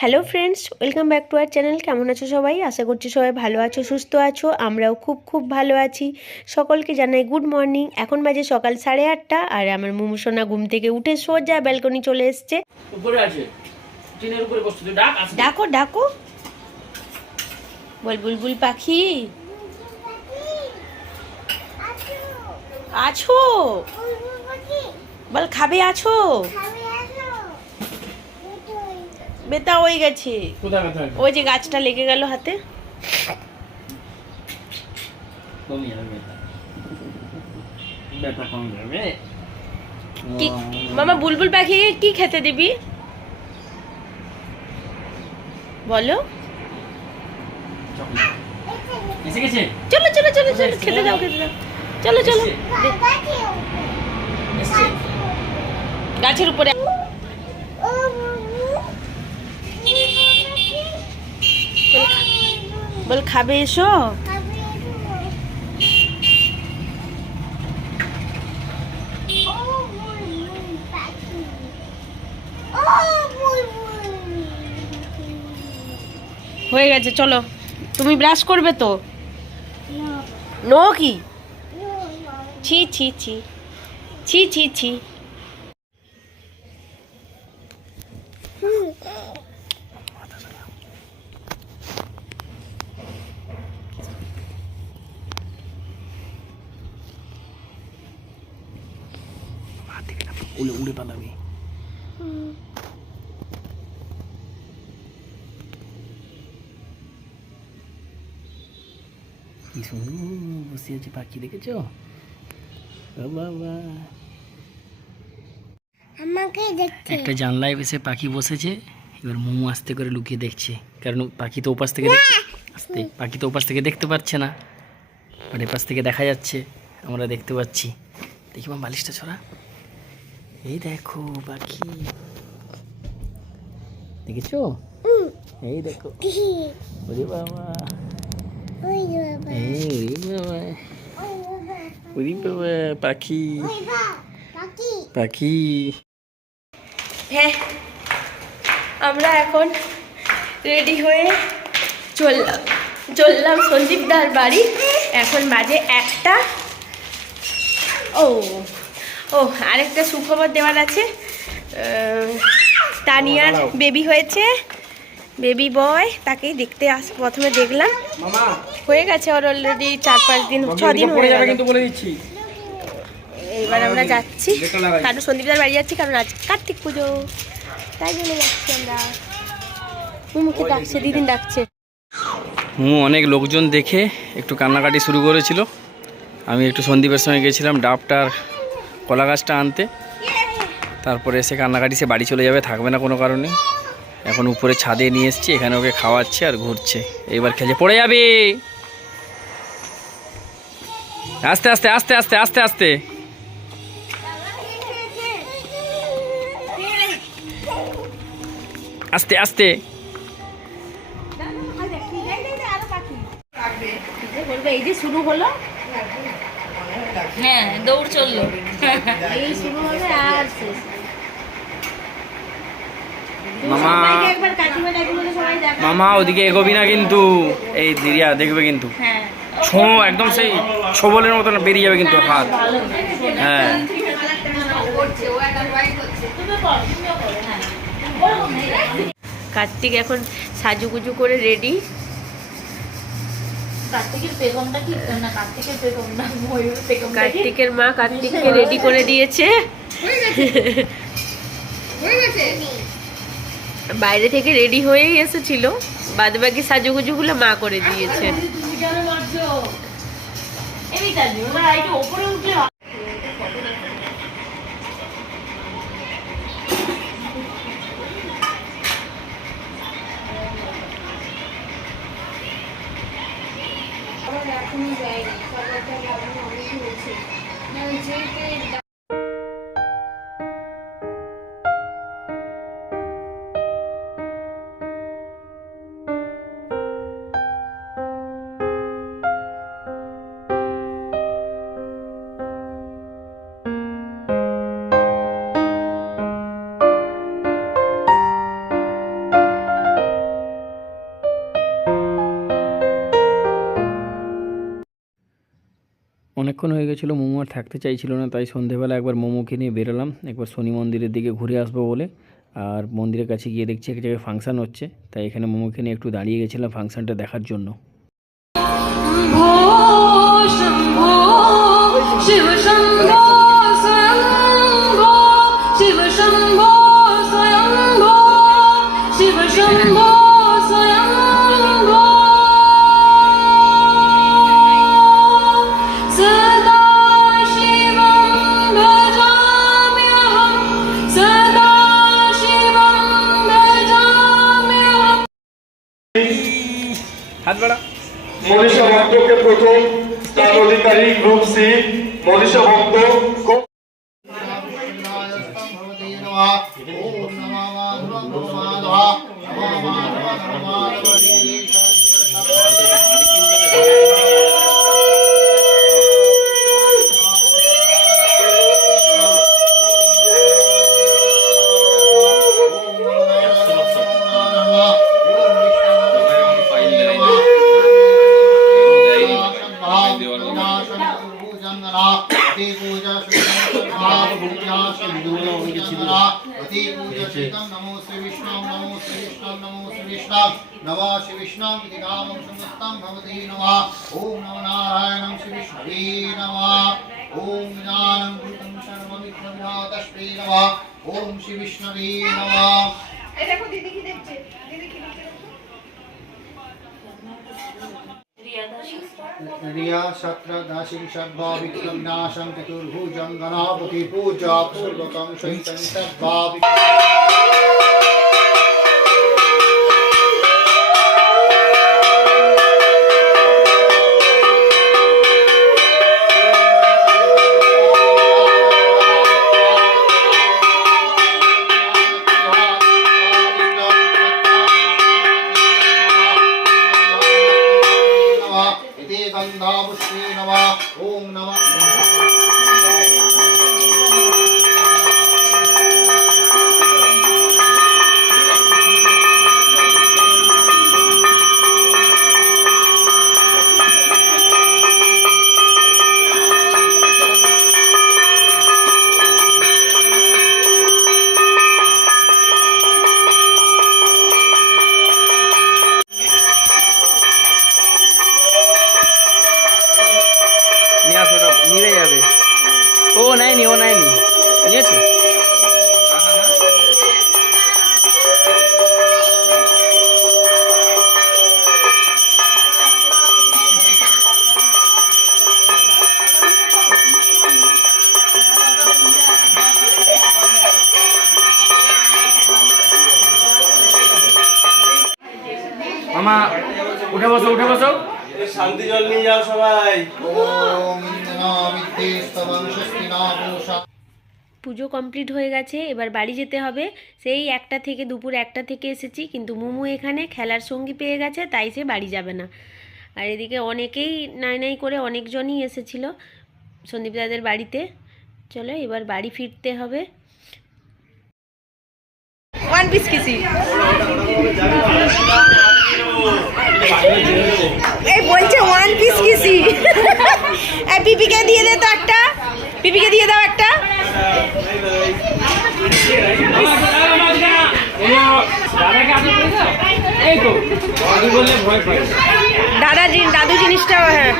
Hello friends, welcome back to our channel. কেমন আছো সবাই? আশা করছি সবাই ভালো আছো, সুস্থ আছো। আমরাও খুব খুব ভালো আছি। সকলকে জানাই গুড মর্নিং। এখন বাজে সকাল 8:30 আর আমার মুমুসোনা ঘুম থেকে উঠে সোজা ব্যালকনি চলে এসছে। উপরে আছে, টিনের উপরে বসতে তুই ডাক আসবে। ডাকো ডাকো, বল বুলবুল পাখি আছো, বল খাবে আছো। বেতা হয়ে গেছে, কোথায় ব্যথা? ওই যে গাছটা লেগে গেল হাতে। কমই যাবে ব্যথা, ব্যথা কমই যাবে। কি মামা, বুলবুল পাখিকে কি খেতে দিবি বলো? এসে গেছে, চলো চলো চলো চলো, খেতে দাও খেতে দাও, চলো চলো। এসছে। গাছের উপরে বল খাবে এসো। হয়ে গেছে, চলো। তুমি ব্রাশ করবে তো? নো কি? ছি ছি ছি ছি ছি ছি। উড়ে উড়ে পালাবি। কি সুন্দর বসে আছে পাখি, দেখেছো? বাবা, আমাকে দেখতে একটা জানলায় বসে পাখি বসেছে। এবার মোমো আস্তে করে লুকিয়ে দেখছে, কারণ পাখি তো ওপাশ থেকে দেখছে। আস্তে, পাখি তো ওপাশ থেকে দেখতে পাচ্ছে না, বাট এপাশ থেকে দেখা যাচ্ছে, আমরা দেখতে পাচ্ছি। দেখি মা, বালিশটা ছড়া। এই দেখো পাখি, দেখেছো? এই দেখো, ওরে বাবা, ওই বাবা এই ওরে বাবা, ওই বাবা ওরে বাবা, পাখি ওই বাবা পাখি পাখি। হ্যাঁ, আমরা এখন রেডি হয়ে চললাম সন্দীপদার বাড়ি। এখন বাজে 1টা। ও ও আরেকটা সুখবর দেওয়ার আছে। তানিয়ার বেবি হয়েছে, বেবি বয়। তাকেই দেখতে প্রথমে দেখলাম, মামা হয়ে গেছে ওর অলরেডি 4-5 দিন, 6 দিন হয়ে গেল। কিন্তু বলে দিচ্ছি, এবার আমরা যাচ্ছি, কারণ সন্দীপদার বাড়ি যাচ্ছি, কারণ আজ কার্তিক পুজো, তাই জন্য যাচ্ছি আমরা। মুমুকে ডাকছে, দিদিন ডাকছে। অনেক লোকজন দেখে একটু কান্নাকাটি শুরু করেছিল। আমি একটু সন্দীপের সঙ্গে গেছিলাম ডাবটার কলা গাছটা আনতে, তারপরে এসে কান্নাকাটি, সে বাড়ি চলে যাবে, থাকবে না কোনো কারণে। এখন উপরে ছাদে নিয়ে এসেছি, এখানে ওকে খাওয়াচ্ছে আর ঘুরছে। এইবার খেলছে, পড়ে যাবে। আস্তে আস্তে আস্তে আস্তে আস্তে আস্তে। আস্তে আস্তে। এই যে শুরু হলো, হ্যাঁ দৌড় চললো, এই শুরু হবে আর শেষ। মামা একবার কাকিমা কাকিমাকে সবাই দেখা। মামা ওদিকে এগোবি না কিন্তু, এই দিদিয়া দেখবে কিন্তু, হ্যাঁ ছো একদম সেই ছোবলের মতন বেরিয়ে যাবে কিন্তু হাত। হ্যাঁ, কার্তিক এখন সাজুগুজু করে রেডি। কার্তিকের মা কার্তিককে রেডি করে দিয়েছে, বাইরে থেকে রেডি হয়েই এসেছিল, বাদ বাকি সাজুগুজুগুলো মা করে দিয়েছে। অনেকক্ষণ হয়ে গেছিলো, মোমো আর থাকতে চাইছিল না, তাই সন্ধেবেলা একবার মোমোকে নিয়ে বেরোলাম একবার শনি মন্দিরের দিকে ঘুরে আসবো বলে। আর মন্দিরের কাছে গিয়ে দেখছি এক জায়গায় ফাংশান হচ্ছে, তাই এখানে মোমোকে নিয়ে একটু দাঁড়িয়ে গেছিলাম ফাংশানটা দেখার জন্য। शिव शंभो स्वयंभो शिव शंभो स्वयंभो शिव शंभो स्वयंभो सदा शिवं भजाम्यहं सदा शिवं भजाम्यहं। হাত বাড়া। মনীষা ভক্তকে প্রথম স্থান অধিকারী গ্রুপ সি মনীষা ভক্ত नमो श्री विष्णु नमो श्री विष्णु इति नामं संस्कृतं भवति नमः। ओम नमो नारायणं श्री विष्णवे नमः। ओम ज्ञानं भूतं सर्वविघ्नविनाशस्ते नमः। ओम श्री विष्णवे नमः। रिया शत्र दासिं शब्दा विक्रमनाशं चतुर्भुजं गणापति पूजा पूर्वकं शैतं शब्दा गंधापुष्पे नमः। ओम नमः নিয়ে আসো, ওটা নিয়ে যাবে। ও নেয়নি, ও নেয়নি, নিয়েছে। মামা উঠে বসো, উঠে বসো। শান্তি জল নিয়ে যাও সবাই। ओम नमोमिते स्तवं स्वस्तिनापूषा। পুজো কমপ্লিট হয়ে গেছে, এবার বাড়ি যেতে হবে। সেই 1টা থেকে দুপুর 1টা থেকে এসেছি, কিন্তু মুমু এখানে খেলার সঙ্গী পেয়ে গেছে, তাই সে বাড়ি যাবে না। আর এদিকে অনেকেই নাই নাই করে অনেকজনই এসেছিল সন্দীপ দাদের বাড়িতে। চলো এবার বাড়ি ফিরতে হবে। ওয়ান পিস কিসি এই বলছে ওয়ান পিস কিসি। এই পিপিকে দিয়ে দে তো একটা, পিপিকে দিয়ে দাও একটা। দাদু জিনিসটা হ্যাঁ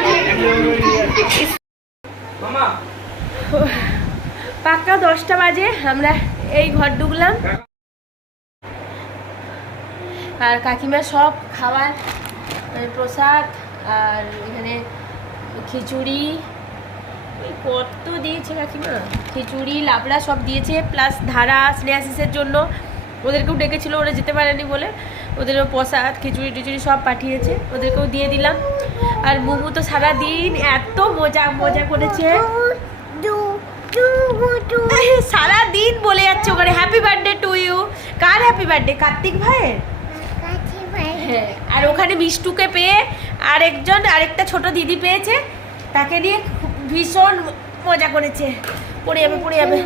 পাক্কা 10টা বাজে আমরা এই ঘর ঢুকলাম। আর কাকিমা সব খাবার প্রসাদ আর এখানে খিচুড়ি কত দিয়েছে কাকিমা, খিচুড়ি লাবড়া সব দিয়েছে, প্লাস ধারা স্নেহাশিসের জন্য ওদেরকেও ডেকেছিল, ওরা যেতে পারেনি বলে ওদেরও প্রসাদ খিচুড়ি টিচুড়ি সব পাঠিয়েছে, ওদেরকেও দিয়ে দিলাম। আর মোমো তো সারাদিন এত মজা করেছে, সারাদিন বলে যাচ্ছে ওখানে হ্যাপি বার্থডে টু ইউ। কার হ্যাপি বার্থডে? কার্তিক ভাইয়ের। হ্যাঁ, আর ওখানে মিষ্টুকে পেয়ে আরেকটা ছোট দিদি পেয়েছে, তাকে নিয়ে ভীষণ মজা করেছে। পড়ে যাবে।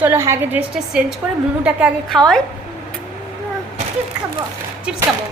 চলো আগে ড্রেসটা চেঞ্জ করে মুমুটাকে আগে খাওয়াই। চিপস খাবো।